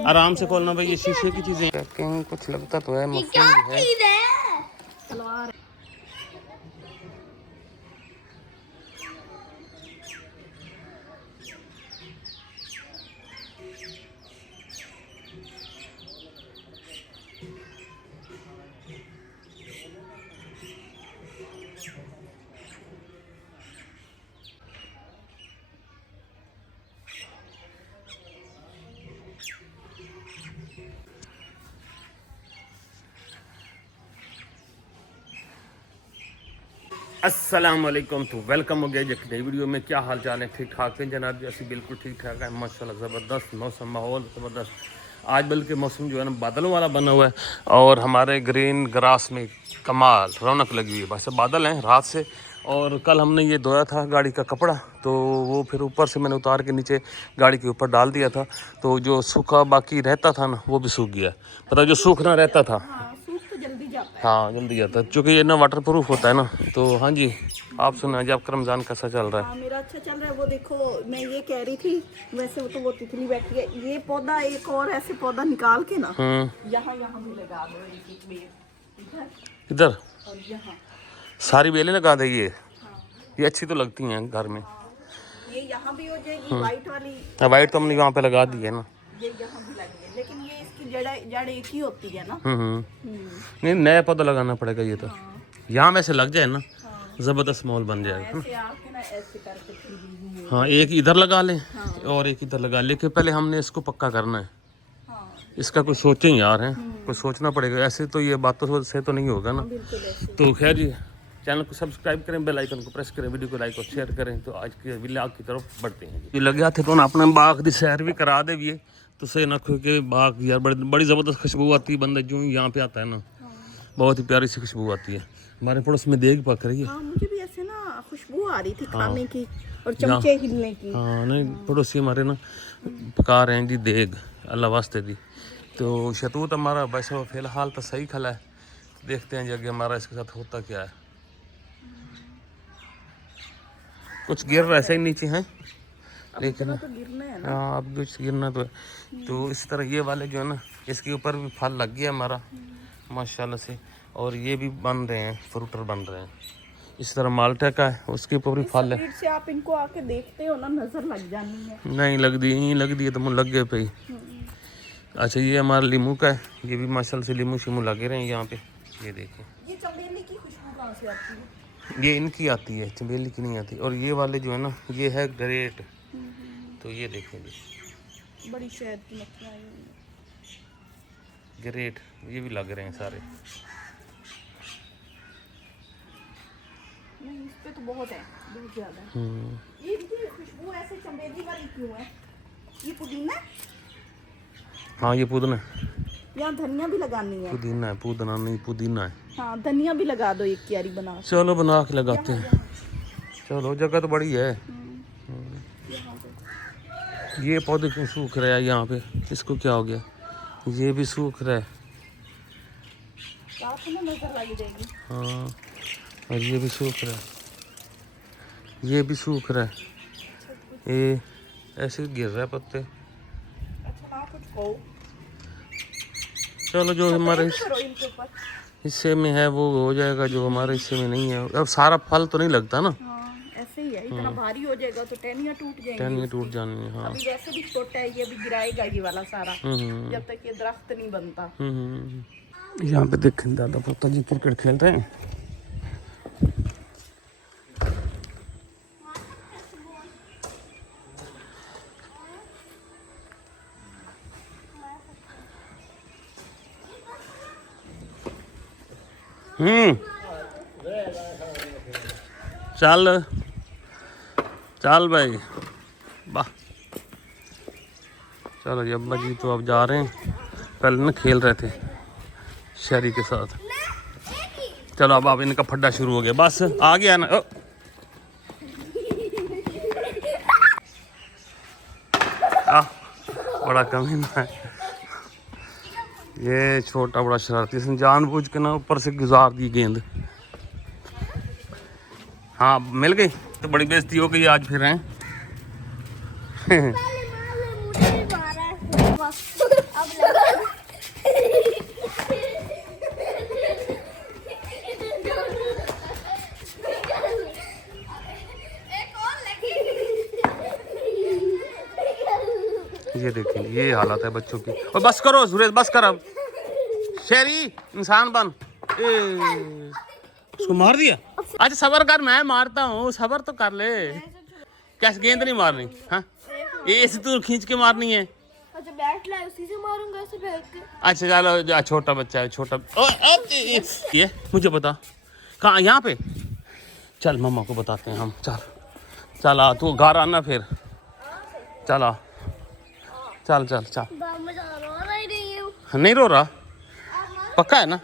आराम से खोलना भाई, ये शीशे की चीजें कुछ लगता तो है मफलूज है। अस्सलाम वालेकुम, तो वेलकम हो गया जी नई वीडियो में। क्या हाल चाल है? ठीक ठाक है जनाब जी, ऐसी बिल्कुल ठीक ठाक है माशाल्लाह। ज़बरदस्त मौसम, माहौल ज़बरदस्त। आज बल्कि मौसम जो है ना बादलों वाला बना हुआ है और हमारे ग्रीन ग्रास में कमाल रौनक लगी हुई है। बस बादल हैं रात से, और कल हमने ये धोया था गाड़ी का कपड़ा, तो वो फिर ऊपर से मैंने उतार के नीचे गाड़ी के ऊपर डाल दिया था, तो जो सूखा बाकी रहता था ना वो भी सूख गया। पता जो सूखना रहता था, हाँ जल्दी जाता है, चूँकि ये ना वाटर प्रूफ होता है ना। तो हाँ जी, आप सुना जी, आपका रमज़ान कैसा चल रहा है? हाँ, मेरा अच्छा चल रहा है। वो देखो, मैं ये कह रही थी, वैसे वो तितली बैठी है, ये पौधा एक और ऐसे पौधा निकाल के ना यहाँ भी लगा दो, एक बेल इधर और यहाँ सारी बेलें लगा देगी। ये अच्छी तो लगती हैं घर में। ये यहाँ भी हो जाएगी वाइट वाली। वाइट तो हमने वहाँ पे लगा दी है ना, ये यहाँ भी लगी है, लेकिन ये इसकी जड़ एक ही होती है ना। नहीं नया पौधा लगाना पड़ेगा ये तो। यहाँ में से लग जाए ना, ज़बरदस्त माहौल बन जाएगा। ऐसे आके ना ऐसे करके हाँ, एक इधर लगा लें और एक इधर लगा, लेकिन पहले हमने इसको पक्का करना है। इसका कुछ सोचें यार, है कुछ सोचना पड़ेगा, ऐसे तो ये बातों से तो नहीं होगा ना। तो खैर जी, चैनल को सब्सक्राइब करें, बेल आइकन को प्रेस करें, वीडियो को लाइक और शेयर करें। तो आज के व्लॉग की तरफ बढ़ते हैं। ये लग गया थे तो ना अपने बाग की सैर भी करा दे भी, तो से ना के बाग यार बड़ी ज़बरदस्त खुशबू आती है। बंदा जो यहाँ पे आता है ना, बहुत ही प्यारी सी खुशबू आती है। हमारे पड़ोस में देख पक रही है। हाँ, मुझे भी ऐसे ना खुशबू आ रही थी खाने की और चमचे हिलने की। हाँ नहीं, पड़ोसी हमारे ना पका रहे हैं जी देग, अल्लाह वास्ते दी। तो शतूत हमारा वैसे फ़िलहाल तो सही खला है, देखते हैं जी आगे हमारा इसके साथ होता क्या है। कुछ गिर वैसे ही नीचे हैं, लेकिन तो गिरना है ना। हाँ अब कुछ गिरना तो है। तो इस तरह ये वाले जो है ना, इसके ऊपर भी फल लग गया हमारा माशाल्लाह से, और ये भी बन रहे हैं, फ्रूटर बन रहे हैं। इस तरह माल्टा का है, उसके ऊपर भी फल है। से आप इनको आके देखते हो ना, नजर लग जानी है। नहीं लग दी है तो मुझे लग गए पे। अच्छा, ये हमारा लीमू का है, ये भी माशाल्लाह से लीमू शीमू लगे रहे हैं यहाँ पे। ये देखिए, ये चमेली की खुशबू कहाँ से आती है? ये इनकी आती है, चमेली की नहीं आती। और ये वाले जो है ना, ये है ग्रेट। तो ये देखें जी, बड़ी शहद की मक्खियाँ आई हुई हैं। ग्रेट, ये भी लग रहे हैं सारे। नहीं, इस पे तो बहुत है, बहुत ज्यादा। ये इनकी खुशबू ऐसे चमेली वाली क्यों है? ये पुदीना? हाँ ये पुदीना, यहाँ धनिया भी लगानी है। पुदीना है, पुदीना नहीं पुदीना है। हाँ, धनिया भी लगा दो, एक क्यारी बना के। चलो बना के लगाते हैं। चलो, जगह तो बड़ी है। ये पौधे क्यों सूख रहे हैं यहाँ पे? इसको क्या हो गया? ये भी सूख रहा है। नजर लग जाएगी। हाँ, और ये भी सूख रहा है, ये भी सूख रहा है। ये ऐसे गिर रहा है पत्ते। अच्छा ना कुछ कहो। चलो, जो हमारे हिस्से में है वो हो जाएगा, जो हमारे हिस्से में नहीं है। अब सारा फल तो नहीं लगता ना। ऐसे ही है, इतना भारी हो जाएगा तो टहनियाँ टूट जाएंगी। टहनियाँ टूट जानी है। हाँ, अभी वैसे भी छोटा है, ये भी गिराएगा ये वाला सारा, जब तक ये दरख्त नहीं बनता। यहाँ पे देखें दादा पोता जी क्रिकेट खेल रहे हैं। चल चल भाई, वाह। चलो जी, अब्बा जी तो अब जा रहे हैं, पहले ना खेल रहे थे शहरी के साथ। चलो अब इनका फड्डा शुरू हो गया, बस आ गया ना। बड़ा कमीना है ये, छोटा बड़ा शरारती, इसने जानबूझ के ना ऊपर से गुजार दी गेंद। हाँ मिल गई तो बड़ी बेइज्जती हो गई आज फिर हैं। ये देखें, ये हालत है बच्चों की। और बस करो सुरेश, बस कर अब। शेरी इंसान बन। उसको मार दिया। अच्छा सबर कर, मैं मारता हूँ, सबर तो कर ले। कैसे गेंद नहीं मारनी? हाँ ये ऐसे तू खींच के मारनी है। अच्छा बैट लाए उसी से मारूंगा ऐसे फेंक के। अच्छा चलो, छोटा बच्चा है, छोटा। ये मुझे बता कहाँ, यहाँ पे? चल मम्मा को बताते हैं हम। चल चल आ, तू घर आना फिर। चल आ, चल चल चल। नहीं रो रहा? पक्का है ना?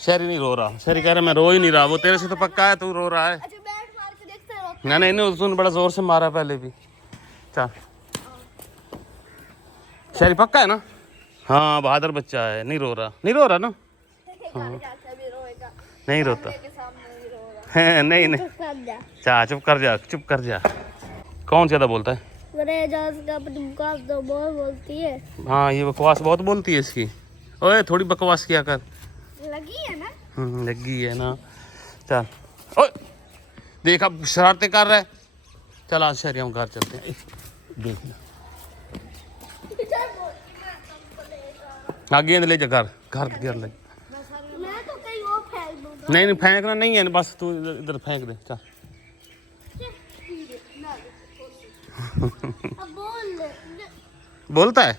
शहरी नहीं रो रहा। शहरी कह रहा मैं रो ही नहीं रहा। वो तेरे से तो पक्का है, तू रो रहा है। अच्छा बैट मार के देखते हो? नहीं नहीं, उसने बड़ा जोर से मारा पहले भी। चल शहरी पक्का है ना? हाँ बहादुर बच्चा है, नहीं रो रहा। नहीं रो रहा ना? हाँ नहीं रोता है। नहीं नहीं, चा चुप कर जा, चुप कर जा। कौन ज्यादा बोलता है? बकवास तो बहुत बोलती है। हाँ ये बकवास बहुत बोलती है इसकी। ओए थोड़ी बकवास किया कर। लगी है ना? लगी है ना। चल ओए देख अब शरारतें कर रहा है। चल आज शहरी हम घर चलते हैं। देख हाँ गेंद ले जा, घर घर घर ले। मैं तो कहीं और फेंक दूंगा। नहीं नहीं फेंकना नहीं है, बस तू इधर फेंक दे। चल अब बोल दे। बोलता है?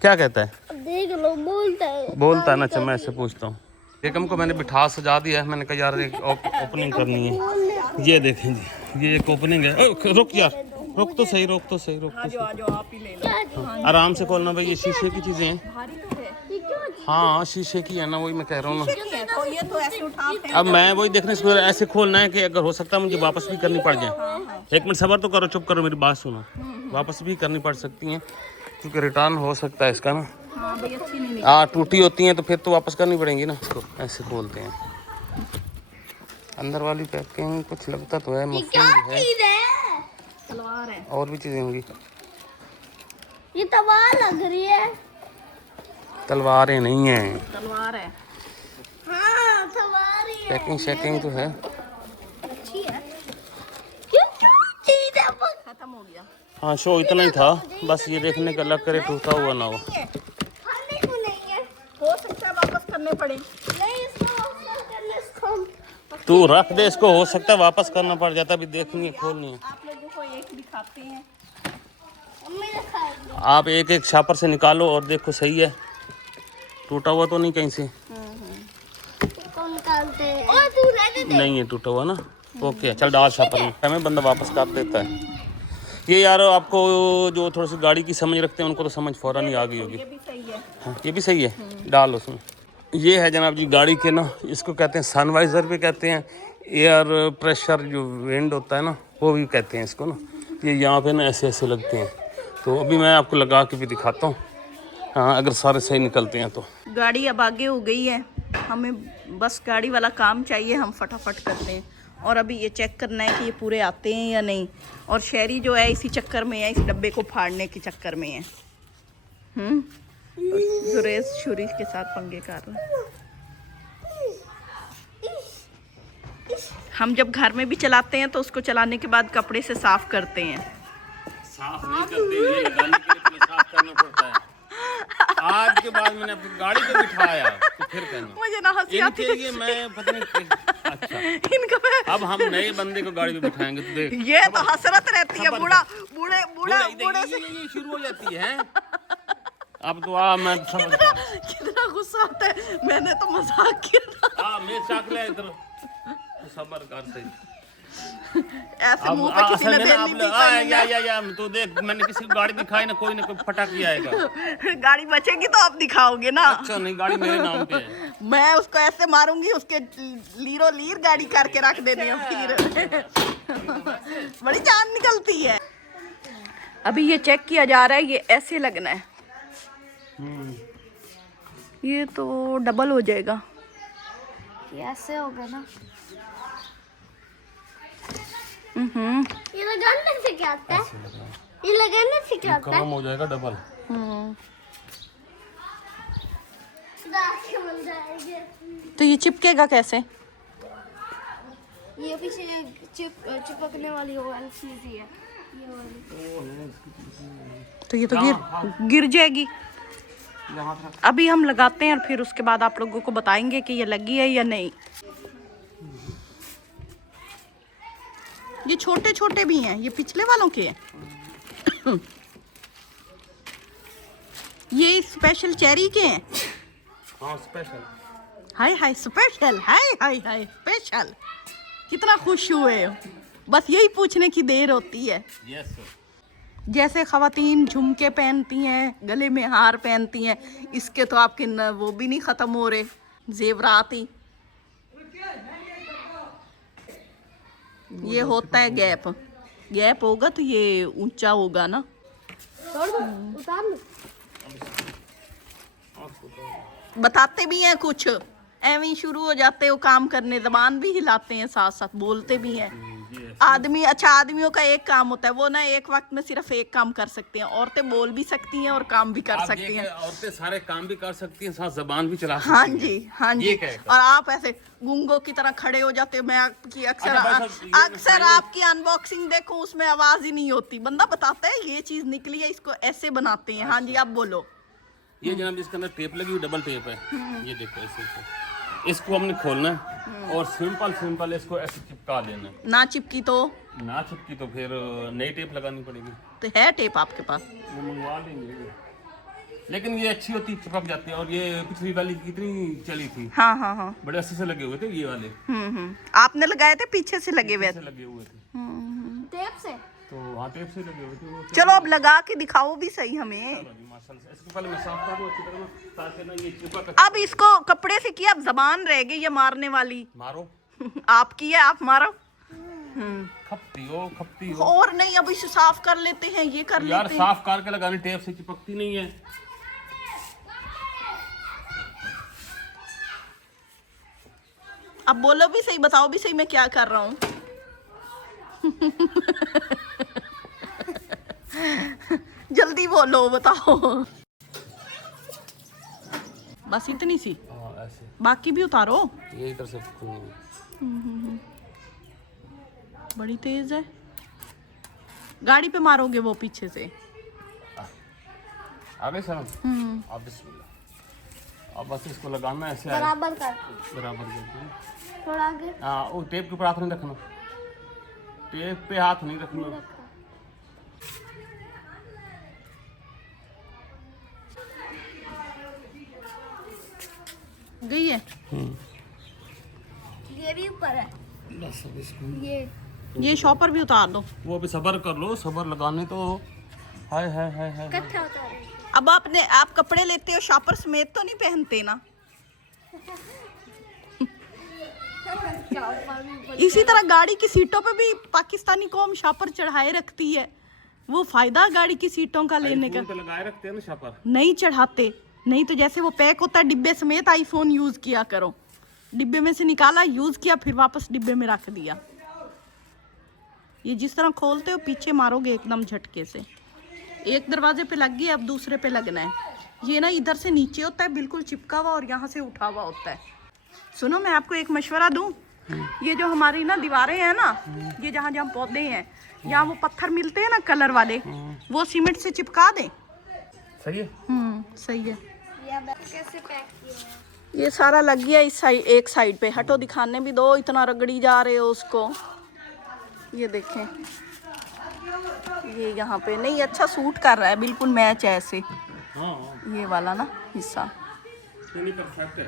क्या कहता है? अब देख लो बोलता है ना। अच्छा मैं इससे पूछता हूँ। एकम को मैंने बिठा सजा दिया है। मैंने कहा यार एक ओपनिंग करनी है। ये देखें जी, ये एक ओपनिंग है। रुक यार, रुक तो सही, रुक तो सही, रुक तो सही। आप ही ले लो। आराम से खोलना भाई, ये शीशे की चीजें हैं। भारी तो है। हाँ शीशे की है ना, वही मैं कह रहा हूँ ना। तो ये तो ऐसे उठा फेंक। अब मैं वही देखने से ऐसे खोलना है कि अगर हो सकता है मुझे वापस भी करनी पड़ जाए। एक मिनट सबर तो करो, चुप करो, मेरी बात सुनो। वापस भी करनी पड़ सकती हैं क्योंकि रिटर्न हो सकता है इसका ना। हाँ भाई अच्छी नहीं टूटी होती हैं तो फिर तो वापस करनी पड़ेंगी ना। इसको ऐसे खोलते हैं। अंदर वाली पैकिंग कुछ लगता तो है, मफलूज है, तलवार है। और भी चीजें होंगी। ये तलवार लग रही है। तलवारें नहीं है, तलवार है। हाँ तलवार ही है। पैकिंग शैकिंग तो है। अच्छी है। क्यों चीज़ है वो? खत्म हो गया। हाँ शो इतना ही था बस, ये देखने का लग करे टूटा हुआ ना हो। खाने को नहीं है। हो सकता है वापस करने पड़े। नहीं इसको वापस करने इसको तू रख दे इसको, हो सकता है वापस करना पड़ जाता। अभी देखनी है, खोलनी है। आप लोगों को एक दिखाते हैं। मम्मी ने खाएगी। आप एक एक शापर से निकालो और देखो सही है, टूटा हुआ तो नहीं कहीं से? कौन निकालते हैं? और तू रहने दे। नहीं है टूटा हुआ ना। ओके चल डाल शापर में, हमें बंदा वापस कर देता है। ये यार आपको जो थोड़ी सी गाड़ी की समझ रखते हैं उनको तो समझ फौरन ही आ गई होगी। ये भी सही है। हाँ, ये भी सही है, डाल उसमें। ये है जनाब जी गाड़ी के ना, इसको कहते हैं सनवाइज़र भी कहते हैं, एयर प्रेशर जो विंड होता है ना वो भी कहते हैं इसको ना। ये यहाँ पे ना ऐसे ऐसे लगते हैं, तो अभी मैं आपको लगा के भी दिखाता हूँ। हाँ अगर सारे सही निकलते हैं तो। गाड़ी अब आगे हो गई है, हमें बस गाड़ी वाला काम चाहिए, हम फटाफट करते हैं। और अभी ये चेक करना है कि ये पूरे आते हैं या नहीं। और शहरी जो है इसी चक्कर में है, इस डब्बे को फाड़ने के चक्कर में है। जुरेश छुरी के साथ पंगे कर रहे हैं। हम जब घर में भी चलाते हैं तो उसको चलाने के बाद कपड़े से साफ करते हैं। साफ नहीं करते, ये लगाने के लिए पहले साफ करना पड़ता है। आज के बाद मैंने अपनी गाड़ी को बिठाया तो फिर कहना मुझे ना हंसी आती है। ये मैं पता नहीं अच्छा इनका अब हम नए बंदे को गाड़ी पे बिठाएंगे तो देख। ये तो हसरत रहती है, बूढ़ा बूढ़े बूढ़ा बूढ़े से ये शुरू हो जाती है। अब तो आ मैं समझ गया। कितना गुस्सा आता है। मैंने तो मजाक किया था। मैं चाक ले इधर, सबर कर सही। ऐसे मुंह पे किसी ने बेल नहीं या तो देख, मैंने किसी को गाड़ी दिखाई ना, कोई फटक ही आएगा। गाड़ी बचेगी तो आप दिखाओगे ना। अच्छा नहीं, गाड़ी मेरे नाम पे है। मैं उसको ऐसे मारूंगी, उसके लीरो लीर गाड़ी करके रख देनी है फिर। बड़ी जान निकलती है। अभी ये चेक किया जा रहा है, ये ऐसे लगना है। ये तो डबल हो जाएगा। ये ऐसे होगा ना। ये लगाने से क्या होता है? ये लगाने से क्या होता है? कम हो जाएगा डबल। तो ये चिपकेगा कैसे? ये पीछे चिपकने वाली वो वाली चीज ही है, ये वाली। तो ये तो गिर जाएगी। अभी हम लगाते हैं और फिर उसके बाद आप लोगों को बताएंगे कि ये लगी है या नहीं। ये छोटे छोटे भी हैं, ये पिछले वालों के हैं। ये स्पेशल चेरी के हैं। हाँ स्पेशल। हाय हाय स्पेशल, हाय हाय हाय स्पेशल। कितना खुश हुए हो, बस यही पूछने की देर होती है। Yes sir. जैसे खवातीन झुमके पहनती हैं, गले में हार पहनती हैं, इसके तो आपके वो भी नहीं ख़त्म हो रहे जेवरात ही। ये होता है गैप, गैप होगा तो ये ऊंचा होगा ना। उतार लो। बताते भी हैं कुछ, ऐਵੇਂ ही शुरू हो जाते हो काम करने, जबान भी हिलाते हैं साथ साथ, बोलते भी हैं। आदमी, अच्छा आदमियों का एक काम होता है, वो ना एक वक्त में सिर्फ एक काम कर सकते हैं। औरतें बोल भी सकती हैं और काम भी कर सकती हैं। औरतें सारे काम भी कर सकती हैं, साथ जबान भी चला सकती हाँ हैं। जी, हाँ जी। और आप ऐसे गूंगों की तरह खड़े हो जाते हो। मैं आपकी अक्सर आपकी अनबॉक्सिंग देखो, उसमें आवाज ही नहीं होती। बंदा बताता है ये चीज निकली है, इसको ऐसे बनाते हैं। हाँ जी, आप बोलो। ये जनाब इसके अंदर टेप लगी हुई, डबल टेप है। ये देखो ऐसे इसको हमने खोलना है और सिंपल इसको ऐसे चिपका देना है। ना चिपकी तो फिर नई टेप लगानी पड़ेगी। तो है टेप आपके पास? वो मंगवा लेंगे, लेकिन ये अच्छी होती, चिपक जाती है। और ये पिछली वाली कितनी चली थी। हाँ हाँ हाँ, बड़े अच्छे से लगे हुए थे ये वाले। आपने लगाए थे, पीछे से लगे हुए थे? लगे हुए थे टेप से। तो हाँ टेप से लगे हुए थे वो। चलो अब लगा के दिखाओ भी सही हमें। माशाल्लाह से इसको पहले मैं साफ कर दूं अच्छी तरह ताकि ना ये चिपक। अब इसको कपड़े से किया, अब जबान रह गई ये मारने वाली। मारो। आपकी है, आप मारो। खपती हो। और नहीं, अब इसे साफ कर लेते हैं, ये कर यार लेते हैं। साफ करके लगानी, टेप से चिपकती नहीं है। अब बोलो भी सही, बताओ भी सही मैं क्या कर रहा हूँ। जल्दी बोलो, बताओ। बस इतनी सी? हाँ ऐसे। बाकी भी उतारो। ये इधर से बड़ी तेज है। गाड़ी पे मारोगे वो पीछे से? आगे सर। अब बिस्मिल्लाह। अब बस इसको लगाना है ऐसे बराबर कर थोड़ा आगे। हाँ, वो टेप के ऊपर हाथ नहीं रखना, टेप पे हाथ नहीं रखना। गई है। ये भी ऊपर है। बस अब इसको ये शॉपर भी उतार दो। वो अभी सब्र कर लो, सब्र लगाने तो। हाय इकट्ठा होता है। अब आप कपड़े लेते हो शॉपर समेत तो नहीं पहनते ना? इसी तरह गाड़ी की सीटों पे भी पाकिस्तानी कौम शॉपर चढ़ाए रखती है। वो फायदा गाड़ी की सीटों का लेने का। तो लगाए रखते हैं ना शॉपर। नहीं चढ़ाते, नहीं तो जैसे वो पैक होता है डिब्बे समेत, आईफोन यूज किया करो। डिब्बे में से निकाला, यूज किया, फिर वापस डिब्बे में रख दिया। ये जिस तरह खोलते हो पीछे मारोगे एकदम झटके से। एक दरवाजे पे लग गई, अब दूसरे पे लगना है। ये ना इधर से नीचे होता है बिल्कुल चिपका हुआ, और यहाँ से उठा हुआ होता है। सुनो, मैं आपको एक मशवरा दूं। ये जो हमारी ना दीवारें हैं ना, ये जहाँ जहाँ पौधे हैं, यहाँ वो पत्थर मिलते हैं ना कलर वाले, वो सीमेंट से चिपका दें। सही है। सही है। कैसे पैक किया है? ये सारा लग गया इस साइड, एक साइड पे। हटो, दिखाने भी दो, इतना रगड़ी जा रहे हो उसको। ये देखें, ये यहाँ पे नहीं, अच्छा सूट कर रहा है, बिल्कुल मैच है ऐसे। हाँ ये वाला ना हिस्सा परफेक्ट है।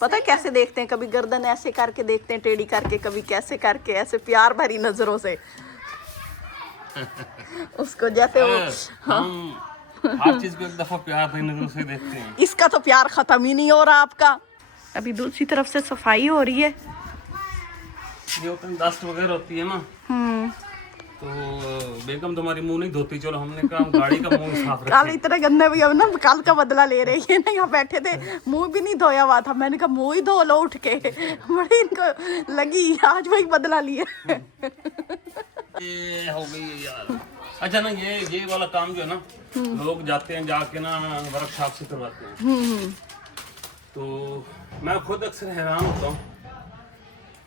पता है कैसे देखते हैं? कभी गर्दन ऐसे करके देखते हैं टेढ़ी करके, कभी कैसे करके, ऐसे प्यार भरी नजरों से उसको, जैसे वो। हम हर चीज को एक दफा प्यार भरी नजरों से देखते हैं। इसका तो प्यार खत्म ही नहीं हो रहा आपका। अभी दूसरी तरफ से सफाई हो रही है। ये ओपन डस्ट वगैरह होती है ना, तो बेगम तुम्हारी मुंह नहीं धोती। चलो हमने कहा गाड़ी का मुंह साफ रखें। कल इतने गंदे भी अब ना, कल का बदला ले रहे हैं ना। यहाँ बैठे थे, मुंह भी नहीं धोया हुआ था। मैंने कहा मुंह ही धो लो उठ के। बड़ी इनको लगी, आज वही बदला लिए। ये हो गई है यार। अच्छा ना, ये वाला काम जो है ना, लोग जाते हैं जाके ना वर्कशॉप से करवाते हैं। तो मैं खुद अक्सर हैरान होता हूँ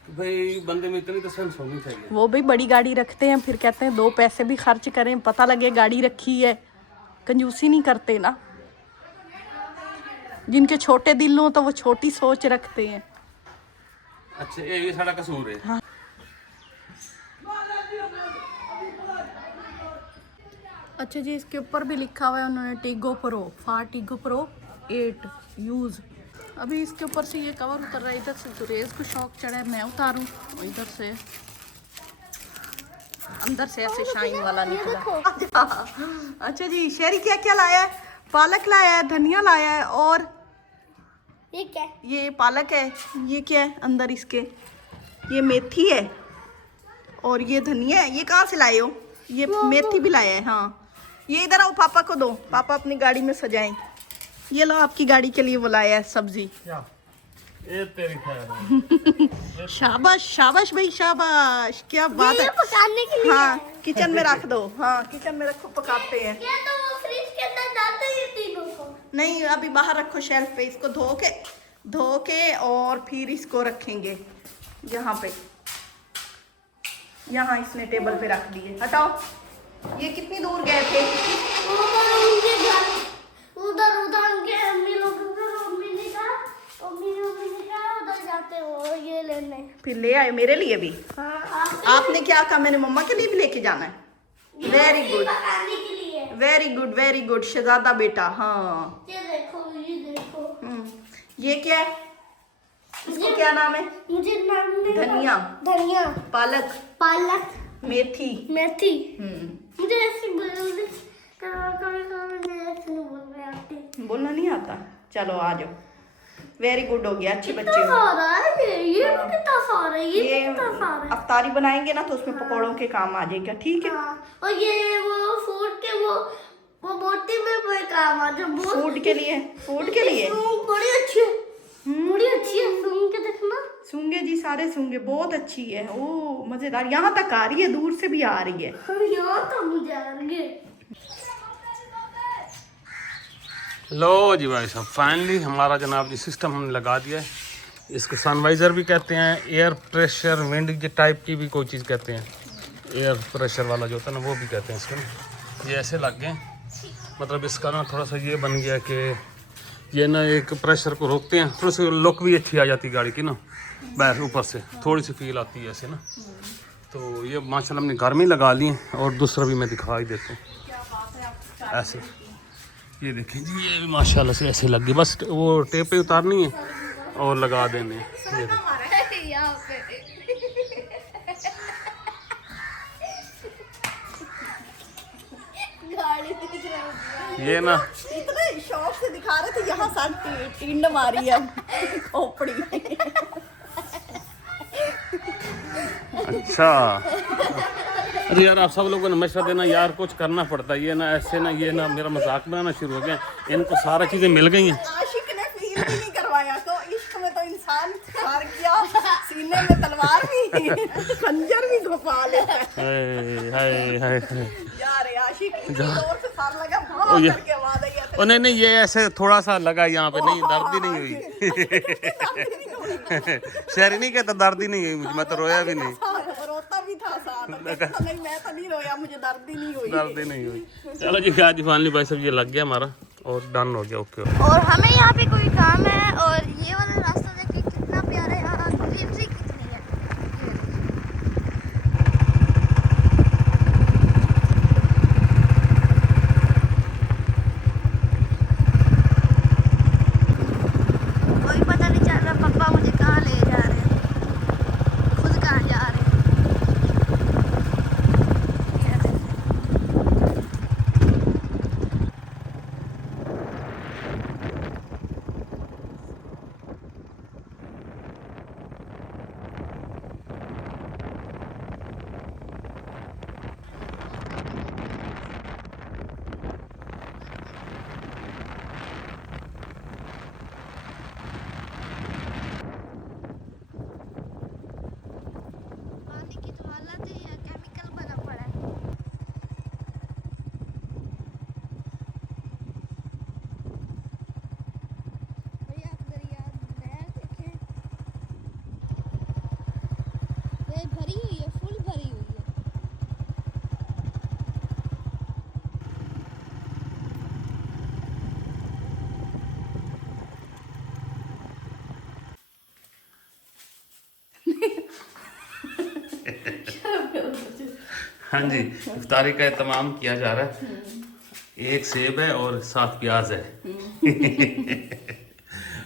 कि भाई बंदे में इतनी तो सेंस होनी चाहिए। वो भी बड़ी गाड़ी रखते हैं, फिर कहते हैं 2 पैसे भी खर्च करें, पता लगे गाड़ी रखी है। कंजूसी नहीं करते ना। जिनके छोटे दिल हो तो वो छोटी सोच रखते हैं। अच्छा, ये सारा कसूर है। हाँ। अच्छा जी, इसके ऊपर भी लिखा हुआ है उन्होंने टीगो प्रो, फार टीगो प्रो 8 यूज। अभी इसके ऊपर से ये कवर उतर रहा है। इधर से गुरेज को शौक चढ़ा है, मैं उतारूं। और इधर से अंदर से ऐसे शाइन वाला निकला। अच्छा जी, शेरी क्या क्या लाया है? पालक लाया है, धनिया लाया है, और ये क्या? ये पालक है। ये क्या है अंदर इसके? ये मेथी है और ये धनिया है। ये कहाँ से लाए हो? ये मेथी भी लाया है। हाँ, ये इधर आओ, पापा को दो, पापा अपनी गाड़ी में सजाएं। ये लो, आपकी गाड़ी के लिए वो लाया है सब्जी। क्या? ये तेरी खैर। शाबाश शाबाश भाई, शाबाश, क्या बात ये है। पकाने के लिए हाँ, है। किचन में रख दो। हाँ, किचन में रखो, पकाते हैं। ये तो वो फ्रिज के अंदर डालते हैं तीनों को। नहीं, अभी बाहर रखो शेल्फ पे। इसको धो के और फिर इसको रखेंगे यहाँ पे। यहाँ इसने टेबल पे रख दिए। हटाओ। ये कितनी दूर गए थे? उधर उनके अम्मी लोग मम्मी ने कहा उधर जाते हो ये लेने। फिर ले आए मेरे लिए भी। हाँ, आपने क्या कहा? मैंने मम्मा के लिए भी लेके जाना है। वेरी गुड, पकाने के लिए। वेरी गुड, वेरी गुड, शहजादा बेटा। हाँ, ये देखो। ये क्या है? इसको क्या नाम है? मुझे नाम नहीं। धनिया, पालक, मेथी। मुझे ऐसे बोलने कभी ऐसे नहीं बोलने आते। बोलना नहीं आता? चलो आ जाओ। वेरी गुड, हो गया, अच्छे बच्चे कितना हो। सारा है ये भी कितना सारा है, ये कितना सारा है। अफ्तारी बनाएंगे ना तो उसमें पकौड़ों के काम आ जाएगा। ठीक है। हाँ, और ये वो फूड के वो मोटी में वो काम आ जो फूड के लिए सूंग बड़ी अच्छी है। बड़ी अच्छी है सूंग के देखना। सूंगे जी, सारे सूंगे, बहुत अच्छी है। ओ मजेदार, यहाँ तक आ रही है, दूर से भी आ रही है। यहाँ तो मुझे आ रही है। लो जी भाई साहब, फाइनली हमारा जनाब जी सिस्टम हमने लगा दिया है। इसको सनवाइज़र भी कहते हैं, एयर प्रेशर विंड के टाइप की भी कोई चीज़ कहते हैं। एयर प्रेशर वाला जो होता है ना, वो भी कहते हैं इसको ना। ये ऐसे लग गए, मतलब इसका ना थोड़ा सा ये बन गया कि ये ना एक प्रेशर को रोकते हैं। थोड़ी सी लुक भी अच्छी आ जाती है गाड़ी की ना, बैठ ऊपर से थोड़ी सी फील आती है ऐसे ना। तो ये माशाल्लाह हमने घर में लगा लिए, और दूसरा भी मैं दिखा ही देता हूँ। ऐसे ये देखें जी, ये भी माशाल्लाह से ऐसे लग गई। बस वो टेप पे उतारनी है और लगा देने। ये देखें, यहाँ पे गाड़ी दिख रही है। ये ना इतने शौक से दिखा रहे थे, यहाँ साथ टिंड मारी है खोपड़ी। अच्छा, अरे यार आप सब लोगों ने मशवरा देना यार, कुछ करना पड़ता है। ये ना ऐसे ना, ये ना मेरा मजाक बनाना शुरू हो गया। इनको सारा चीज़ें मिल गई हैं। आशिक ने फील भी नहीं करवाया, तो इश्क में तो इंसान हार गया। सीने में तलवार भी, खंजर भी घुसा लेता है। हाय हाय हाय हाय। यार आशिक जोर से सार लगा, ओ ये, करके आवाज आई है। ओ नहीं नहीं, ये ऐसे थोड़ा सा लगा यहाँ पे, नहीं दर्द ही नहीं हुई। शहरी नहीं कहता दर्द ही नहीं हुई मुझे, मैं तो रोया भी नहीं। रोता भी था साथ। नहीं, मैं तो नहीं रोया, मुझे दर्द ही नहीं हुई। दर्द ही नहीं हुई। चलो जी, आज फाइनली भाई सब ये लग गया हमारा और डन हो गया। ओके। और हमें यहाँ पे कोई काम है, और ये वाला रास्ता देखिए कितना प्यारा है। यहाँ ग्रीनरी कितनी है। कोई पता नहीं चल रहा पापा मुझे कहाँ ले जा रहे हैं, खुद कहाँ जा रहे हैं। हाँ जी, इफ्तारी का एहतमाम किया जा रहा है। एक सेब है और 7 प्याज है।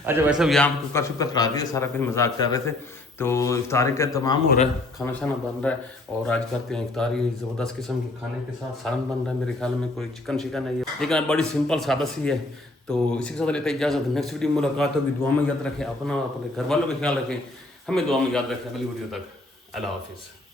अच्छा, वैसे भी यहाँ कुकर शुक्र करा दिया, सारा कुछ मजाक कर रहे थे। तो इफ्तारी का एहतमाम हो रहा है, खाना शाना बन रहा है और आज करते हैं इफ्तारी ज़बरदस्त किस्म के खाने के साथ। सालन बन रहा है, मेरे ख्याल में कोई चिकन शिकन है ये, लेकिन बड़ी सिंपल सादा सी है। तो इसी के साथ लेते इजाज़त, नेक्स्ट वीडियो में मुलाकात होगी। दुआ में याद रखें अपना, अपने घर वालों का ख्याल रखें, हमें दुआ में याद रखें। अगली वीडियो तक अल्लाह हाफिज़।